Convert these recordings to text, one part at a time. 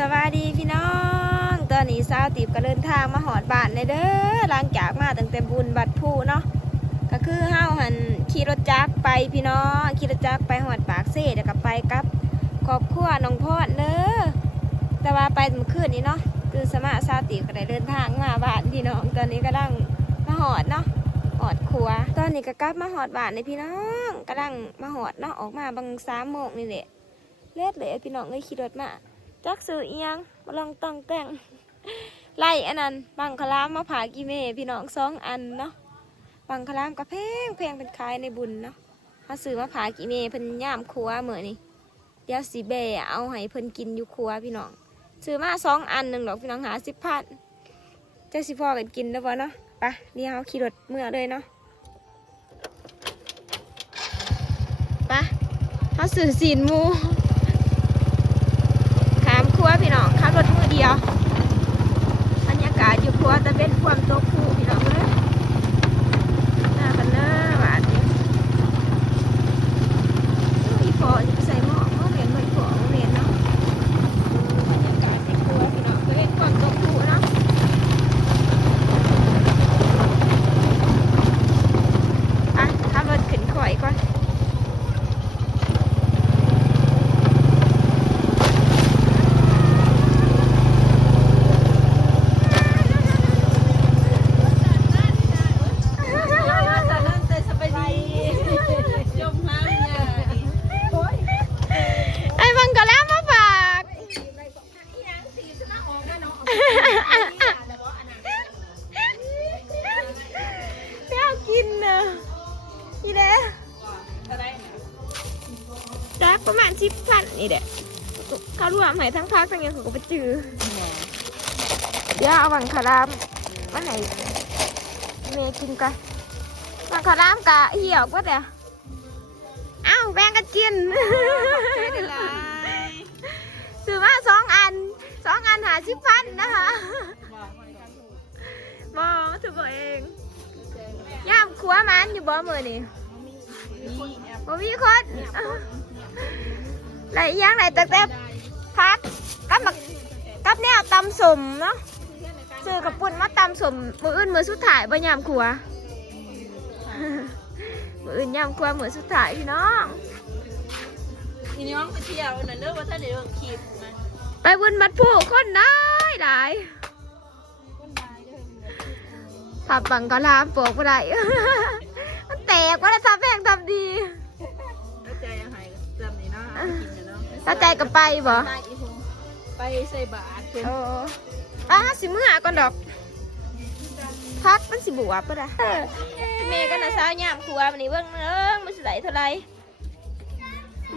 สวัสดีพี่น้องตอนนี้สาวติบก็เดินทางมาหอดบ้านในเด้อหลังจากมาตั้งแต่บุญบัดผู้เนาะก็คือเฮาหันขี่รถจักรไปพี่น้องขี่รถจักรไปหอดปากเซ่แล้วก็ไปกับครอบครัวน้องพอดเด้อแต่ว่าไปเมื่อคืนนี้เนาะคือสมาสาวติบก็ได้เดินทางมาบ้านพี่น้องตอนนี้ก็ดังมาหอดเนาะหอดครัวตอนนี้ก็กลับมาหอดบ้านในพี่น้องก็ดังมาหอดเนาะออกมาบาง3 โมงนี่แหละเล็ดเลยพี่น้องเลยขี่รถมาจักสื่ออียังมาลองต้องแต่งไล่อันนั้นบังคลามมาผ่ากิเมพี่น้อง2 อันเนาะบังคลามก็แพงเป็นขายในบุญเนาะเขาซื้อมาผ่ากิเมเพิ่นย่ามครัวเหมือนนี่เดี๋ยวสีแบเอาให้เพิ่นกินอยู่ครัวพี่น้องซื้อมา2 อันหนึ่งดอกพี่น้อง50,000จะสิพอกันกินแล้วบ่เนาะไปเดี๋ยวเขาขี่รถเมื่อเลยเนาะไปเขาซื้อสีนหมูครัวพี่น้องขับรถมือเดียวบรรยากาศอยู่ครัวแต่เป็นความโต๊ะคู่พี่น้องเลยหน้ากันเนอหวานดิอีพอจะใส่หม้อเมียนไม่พอเมียนเนาะบรรยากาศในครัวพี่น้องเป็นความโต๊ะคู่เนาะอ่ะขับรถขึ้นข่อยก่อนจักประมาณ10,000นี่แหละเขารวมให้ทั้งพักทั้งยังเขาก็ไปจื้อเดี๋ยวเอาบังคารามมาไหนเมย์กินกันบังคารามกะเหี่ยวก็แต่อ้าวแบ่งกันกินซื้อมา2 อัน50,000นะคะบอถือบ่เองย่ามขัวมันอยู่บ่มือนี่บ่มีคนไรยังไรแต่พักกับแนวตำสมเนาะซื้อกับปุ่นมาตำสมมืออื่นมือสุดท้ายบ่ยามขัวมืออื่นยามขัวมือสุดท้ายพี่น้องพี่น้องไปเที่ยวนั่นเด้อว่าถ้าได้เรื่องคลิปนะไปบุญบัดผู้คนได้ทับบังก็ลามปวกบ่ได้มันแตกว่าทำแพงทำดีแล้วใจยังไงจำนี่เนาะกินเนาะถ้าใจก็ไปบ่ไปใส่บาตรโอ้สิมื้อก่อนดอกพักมันสิบวบปะล่ะเมย์ก็น่ะสาวยามครัวมันนี่เบิ่งมันสิไหลเท่าไร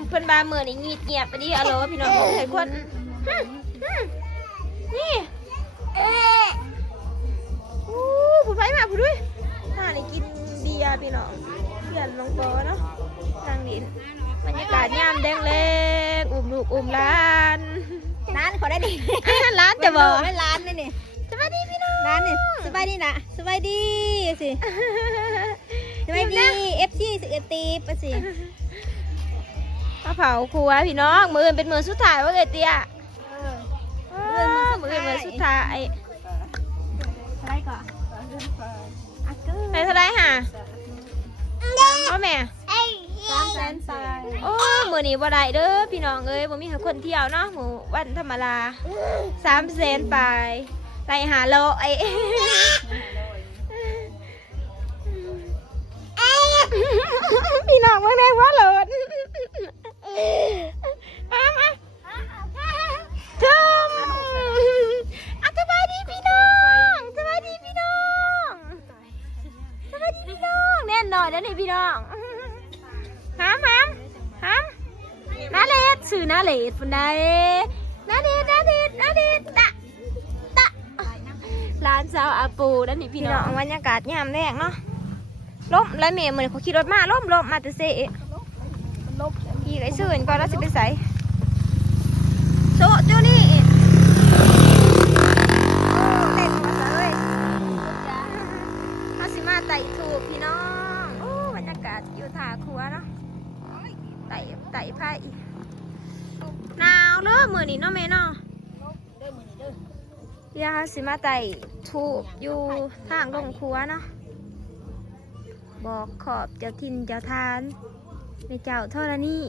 เพิ่นบาเมื่อนี่เงียบไปดิอะโหลพี่น้องให้คนนี่ผู้ไฟมาผู้ด้วยน่าได้กินเบียร์พี่น้องเบียร์ลงโตเนาะทางดินบรรยากาศยามแดงเล็กอุ้มลูกอุ้มหลานขอได้ดิร้านจะบอกไม่ร้านนี่นี่สวัสดีพี่น้องร้านนี่สบายดีนะสบายดีสิสบายดีFCตีปะสิมาเผาครัวพี่น้องมือเป็นมือสุดท้ายว่าไงเตี้ยมือสุดท้ายอะไรก่อนไหนเท่าไรฮะพ่อแม่300,000โอ้มือนี้บ่ได้เด้อพี่น้องเอ้ยบ่มีคนเที่ยวเนาะหมู่วันธรรมดา300,000ไปไรหาโลพี่น้องว่าไงว่าหลดมาจุ่มสบายดีพี่น้องสบายดีพี่น้องสบายดีพี่น้องแน่นอนแล้วนี่พี่น้องห้ามน้าเล็ดสื่อน้าเล็ดคนใดน้าเด็ดตะร้านสาวอาปูนั่นนี่พี่น้องบรรยากาศยามแรกเนาะล้มแล้วเมย์เหมือนเขาขี่รถมาล้มมาแต่เซ่พี่ไอ้ซื่นก่อนแล้วสิไปใส่โซ่เจ้านี่เต็มหมดเลยมาสิมาไต่ถูกพี่น้องโอ้บรรยากาศอยู่ท่าครัวเนาะไต่ไผ่หนาวเริ่มมือนี่เนาะเมย์เนาะ เดี๋ยวเราสิมาไต่ถูกอยู่ทางลงครัวเนาะบอกขอบเจ้าทินเจ้าทานในเจ้าเท่านี้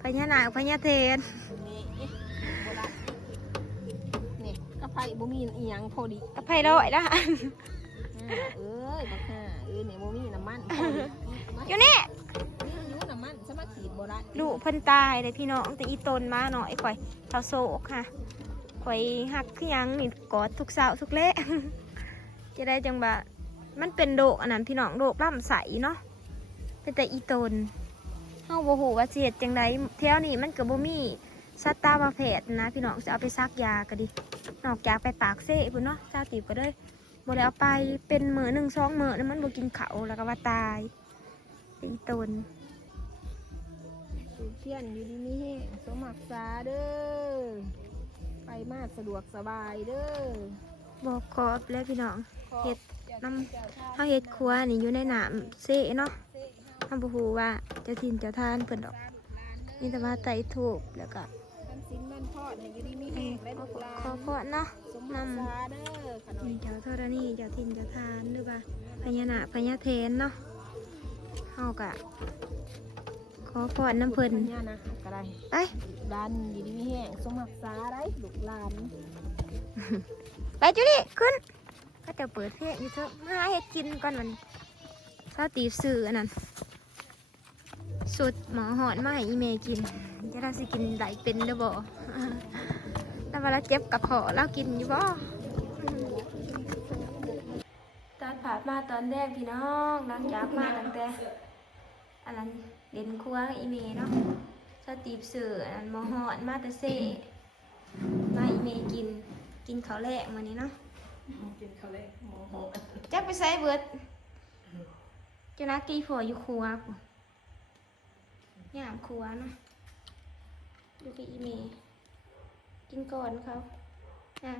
พญานาคพญาเทน นี่กระไผ่บ่มีอีหยังพอดี กระไพร้อยละ เอ้ยบักห่าเนี่ยบ่มีน้ำมันพอดี อยู่นี่ นี่อยู่น้ำมันสมาขีดบ่ได้ ลูกเพิ่นตายเลยพี่น้องแต่อีตนมาหน่อยข่อยเท่าโศกค่ะข่อยหักคือหยังนี่กอดทุกเสาร์ทุกเละ จะได้จังบะมันเป็นโรคอันนั้นพี่น้องโรคลำไส้เนาะเป็นแต่อีตนเฮาบ่ฮู้ว่าสิเฮ็ดจังไดแถวนี้มันก็บ่มีสัตวแพทย์นะพี่น้องจะเอาไปซักยาก็ดินอกจากไปปากเซ่พุ่นเนาะชาติก็เลยบ่ได้เอาไปเป็นมื้อ1 2มื้อแล้วมันบ่กินข้าวแล้วก็ว่าตายเป็นอีตน สูบเทียนอยู่ดีมีแห้งสมัครษาเด้อไปมาสะดวกสบายเด้อ บอกขอบแล้วพี่น้องเห็ดน้ำเขาเห็ดครัวนี่อยู่ในน้ำเซ่เนาะเขาบอกว่าเจ้าถิ่นเจ้าทานเพิ่นดอกนี่แต่ว่าไต่ถูกแล้วก็ ท่านสินมันทอดให้อยู่ดีมีแห้งและลูกหลา ขอน พรเนาะ สม น รักษาเด้อขน ำ ม นี่เจ้าธรณีเจ้าถิ่นเจ้าทานหรือว่าพญานาคพญาเทนเนาะเขาก็ขอพรน้ำเพิ่น ญานะก็ได้ ไป ร้านอยู่ดีมีแห้งสมรักษาได้ลูกหลาน ไปจุดิขึ้นก็จะเปิดเพลงอยู่เถอะมาหาเห็ดกินก่อนวันข้าวตีบสื่ออันนั้นสุดหมอหอนมาให้อีเมกินจะได้สิกินไหลเป็นเด้อบ่ แล้วเวลาเจ็บกับขอเรากินอยู่บ่ตอนผ่านมาตอนแรกพี่น้องหลังจากมาตั้งแต่อันนั้นเด่นครัวกับอีเมเนาะสตีบสื่ออันนั้นหมอหอนมาแต่เซ่มาอีเมกินข้าวแรกมื้อนี้เนาะ กินข้าวเล็กหมูหอ จักไปใส่เบิดจะนักกีผัวอยู่ครัวกูย่ามครัวเนาะดูกับอีเมกินก่อนเขา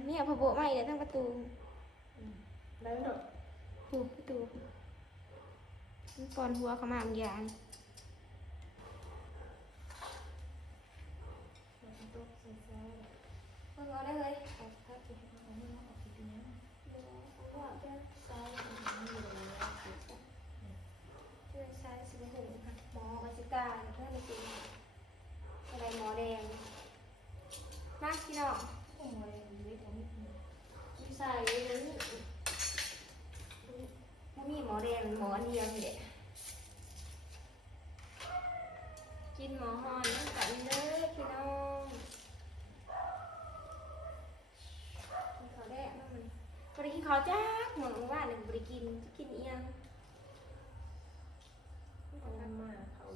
ไม่เอาพะโบมาอีกเลยทั้งประตู ได้หรอ หูประตูมันก่อนหัวเขามาบางอย่างเพิ่งเอาได้เลยใช่สิบหกค่ะหมอมาสิกาเพื่อนจริงอะไรหมอแดงมากพี่น้องใส่เลยถ้ามีหมอแดงหมออันเดียวนี่แหละกินหมอฮอนน้ำกันเลยพี่น้องกินข้าวแดงน้ำมันบริกินข้าวจ้าเหมือนว่าหนึ่งบริกินจะกินอีหยัง เอามาเขา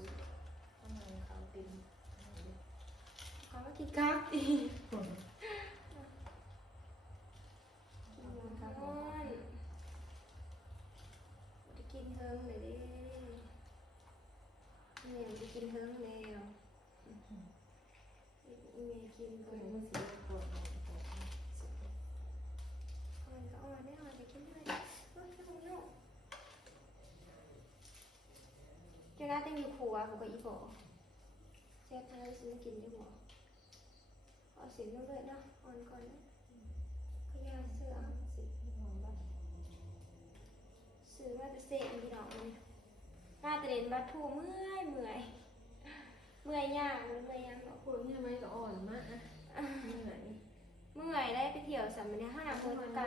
ทำไมเขาติม เขามากินกับอีกกินหมูทอดจะกินเฮิงเลยดิเนี่ยจะกินเฮิงแล้วอีเมย์กินก่อนมันก็อ่อนได้อ่อนจะกินด้วยเฮ้ยจะคงโยกเจ้าหน้าต้องอยู่ครัวผมก็อีโบเช็ดให้ซื้อกินได้บ่เอาเสียงด้วยเนาะอ่อนก่อนนะขยายเสื้อสีหอมบ้างซื้อมาจะเสกพี่น้องเลยมาแต่เด่นบัดทูเมื่อยเมื่อยยากเมื่อยยังเนาะ พวกนี้ทำไมก็อ่อนมากเหนื่อย เมื่อยได้ไปเที่ยวสัมมนาห้างรถไกล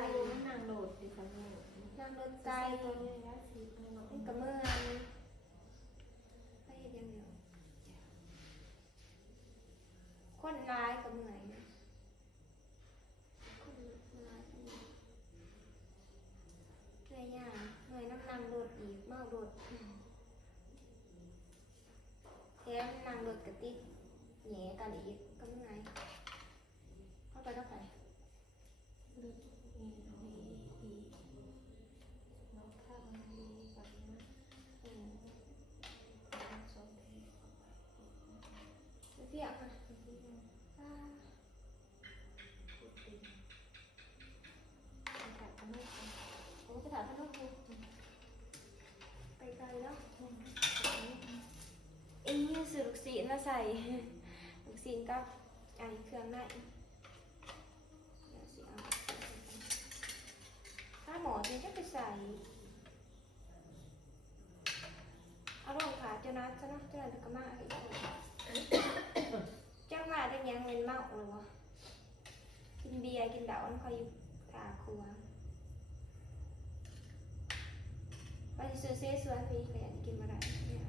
นั่งโดดดิค่ะนี่ นั่งรถไกลนี่ก็เมื่อยไปเห็นยังเดียวคนร้ายก็เมื่อยนะคนร้ายก็เมื่อยเหนื่อยยากเหนื่อยน้ำนั่งรถอีกเมารถแถมนั่งรถกระติกแหน่กันอีกก็เมื่อยเข้าไปเปียกค่ะโอ้ไปถามท่านลูกไปไกลแล้วเอ็งนี่ซื้อลูกศิษย์มาใส่ลูกศิษย์กับอันเครื่องใน นก็มาให้เจ้ามาได้ยังเป็นเมาหรอวะกินเบียร์กินเหล้าเขาอยู่ตาครัวไปซื้อเซ่สวนมีแหวนกินมาได้เนี่ย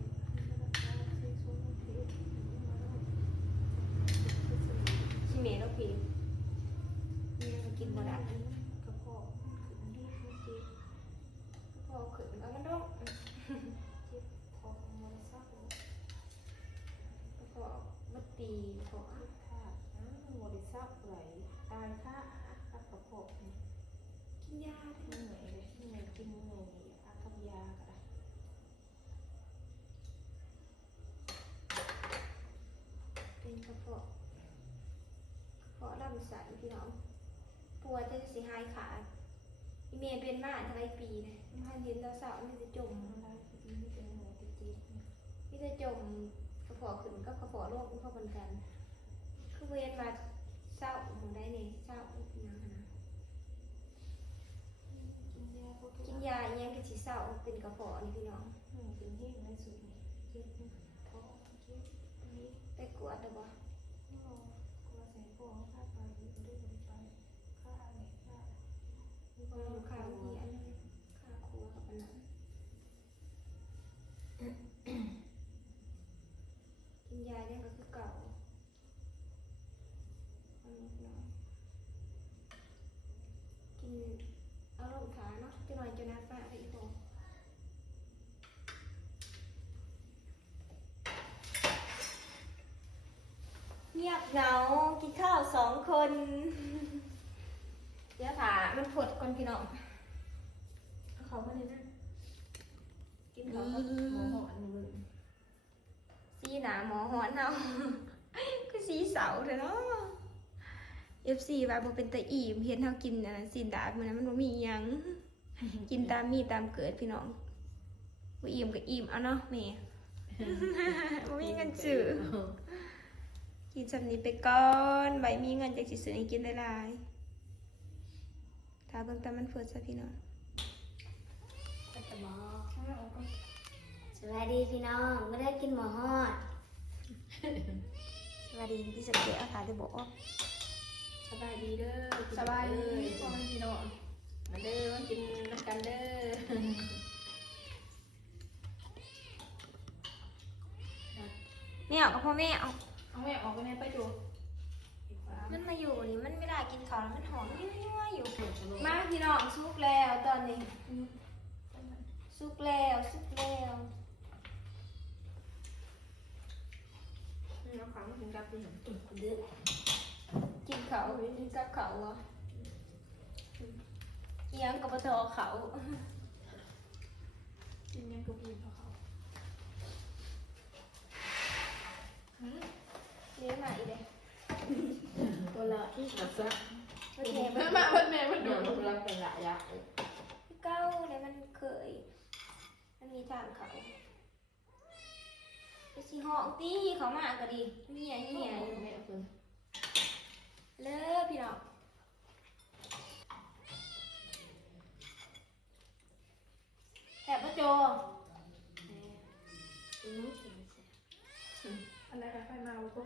ชิเมะแล้วผิวนี่มันกินมาได้กระเพาะขึ้นแล้วมันต้องเจ็บท้องมันซักกระเพาะมันตีกระเพาะค่ะหมดซักไหลตายค่ะกับกระเพาะกินยาได้เหนื่อยเลยเหนื่อยกินเหนื่อยกับยาก็ได้เป็นกระเพาะลำไส้พี่น้องปวดจนสิหายขาดอีเมย์เป็นมาหลายปีเลยมันเห็นเราสาวมันจะจมอะไรปีนี้เป็นเหนื่อยติดจีนี่จะจมกระเพาะขึ้นก็กระเพาะโรคมันเข้ากันกันคือเวียนมาเศร้าหมดได้เนี่ยเศร้าอย่างนะกินยาอย่างก็สิเศร้าเป็นกระเพาะนี่พี่น้องเป็นที่ในสุดนี่เจ็บท้องเจ็บนี้ไปกวดได้บ่กวดใส่ฟองค่าไปได้บริไปค่าอะไรค่าค่าที่อันนั้นค่าครัวกับอันนั้นกินยาเนี่ยก็คือเก่าอันนี้พี่น้องกินเอาลงขาเนาะจะหน่อยจะนัดป้าไปอีกโตเงียบเหงากินข้าว2 คนเดี๋ยวถามันผดก่อนพี่น้องเขาไปเลยนะกินข้าวกับหมูหอนมือสีหนาหมอหอนเอาคือสีเสาเลยเนาะ FC ว่าบ่เป็นตาอิ่มเห็นเฮากินอันนั้นสินดาบมื้อนั้นมันบ่มีหยังกินตามมีตามเกิดพี่น้องบ่อิ่มก็อิ่มเอาเนาะแม่ บ่มีเงินซื้อกินสำนี้ไปก่อนใบมีเงินจักสิซื้อให้กินหลายๆถ้าเบิ่งตามมันเฟิดซะพี่น้อง ก็จะบอกสวัสดีพี่น้องไม่ได้กินหมูฮอด สวัสดีพี่สเกตเอาถาจะบอก สบายดีเด้อ สบายดี พ่อแม่พี่น้องมาเด้อมากินน้ำกันเด้อ เนี่ยกับพ่อแม่เอา เอาแม่ออกไปไหนไปจู มันมาอยู่นี่มันไม่ได้กินข้าวแล้วมันหอมยั่วๆอยู่มาพี่น้องสุกแล้วตอนนี้สุกแล้วน้ำขังถึงกับที่เห็น ดื้อ กินเขากินกับเขาเหรอเอียงกับปะทอเขา กินยังกับพี่เขา เลี้ยงมาอีกเลย ตัวละที่ หนักซะ มันเทมัน มาเพิ่นแม่มัน โด โด น ด รักเป็นละยะ เก้าเนี่ยมันเคยมันมีทางเขาไปสิห้องตีเขามาก็ดีเหี่ยอยู่ แม่เพิ่น เลิกพี่น้องแถบประโจ อะไรกันไปมาแล้วก็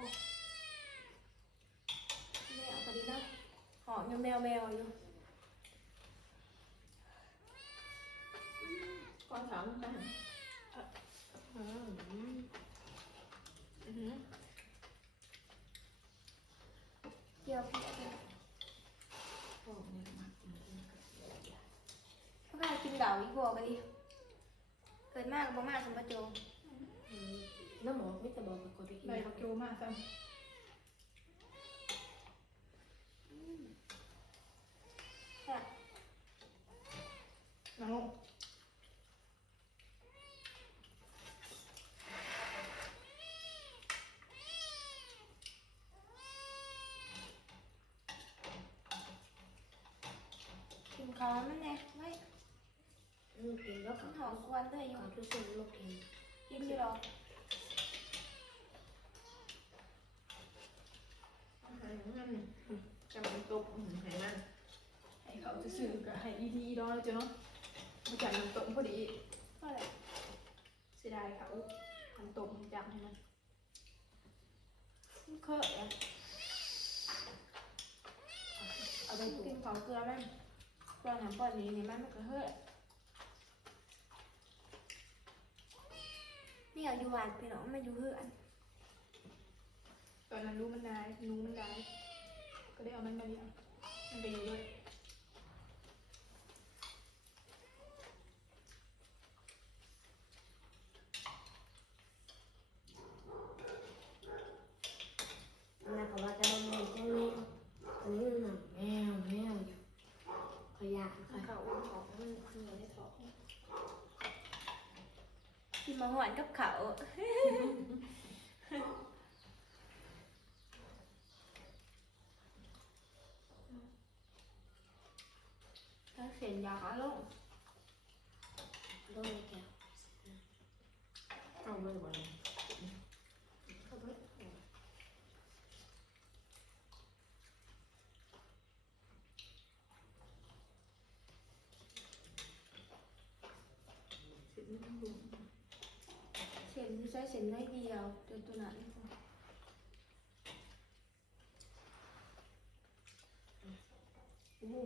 แมวก็ดีเนาะหอมยังแมวอยู่ ก่อนถามกัน เกี่ยวพี่อะไรเขาได้กินเดาอีกบัวกันดิเกิดมากบ่มากสมประโจ น้ำหมอกไม่จะบอกกับคนที่กิน ได้โจมากซ้ำ แซ่บ น้อง กินข้าวมันไงไม่ กินแล้ว มั ก็ นหอมกวนเลยอยู่ ก่อนทุกคนลูกกิน กินอยู่หรอก หายมันจำมันตกหายมันให้เขาจะสื่อกับให้ดีๆดองแล้วจ้ะเนาะมาจากน้ำตกพอดี ก็เลย เสียดายเขาห มันตกมันจับให้มันเคยเอาไปกินของเกลือแม่เกลือหามปอดนี้นี่มันก็เฮ้ยนี่เอาอยู่หวานพี่น้องมาอยู่เฮือนตอนนั้นรู้มันได้รู้มันได้ก็ได้เอามันมาเลี้ยงมันไปอยู่ด้วยแล้วก็ว่าจะมาแม่แจ้งแมวอันนี้หนังแมวอยู่ขยะค่ะ เขาอุ้มของมันเหนียวในท้องกินมาหวานกับเขาถ้าเสียนยาลง โดนแก้ว เอาเลยวัน เขาไป เสียนที่ใช้เสียนน้อยเดียวจนตัวนั้นโอ้โห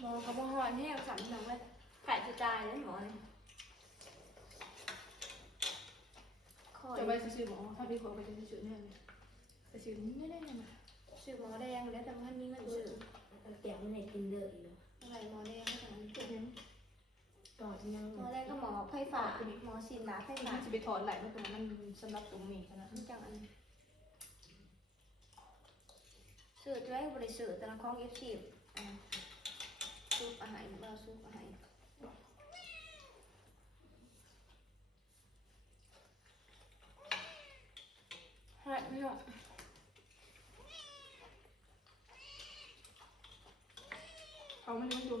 หมอเขาบอกหอยแห้งสั่นหนังเลยไข่กระจายเลยหมอเลยคอย จะไปซื้อหมอถ้าพี่ขอไปจะซื้อแน่เลยไปซื้อไม่ได้มา ซื้อหมอแดงแล้วแต่พันนี้เงินซื้อ แก้วไม่ได้กินเด้ออีกแล้ว อะไรหมอแดงไม่ต่างกันเจ็บ ต่อที่นั่ง หมอแดงก็หมอไฟฟ้าหมอฉีดหนาไฟฟ้า มันจะไปถอนไหลมันตรงนั้นมันสำหรับตรงนี้นะ จังอันซื้อจะได้บริสุทธิ์แต่ละของเอฟซีซุปอาหารเราซุปอาหารหายไม่หรอก เขาไม่รู้อยู่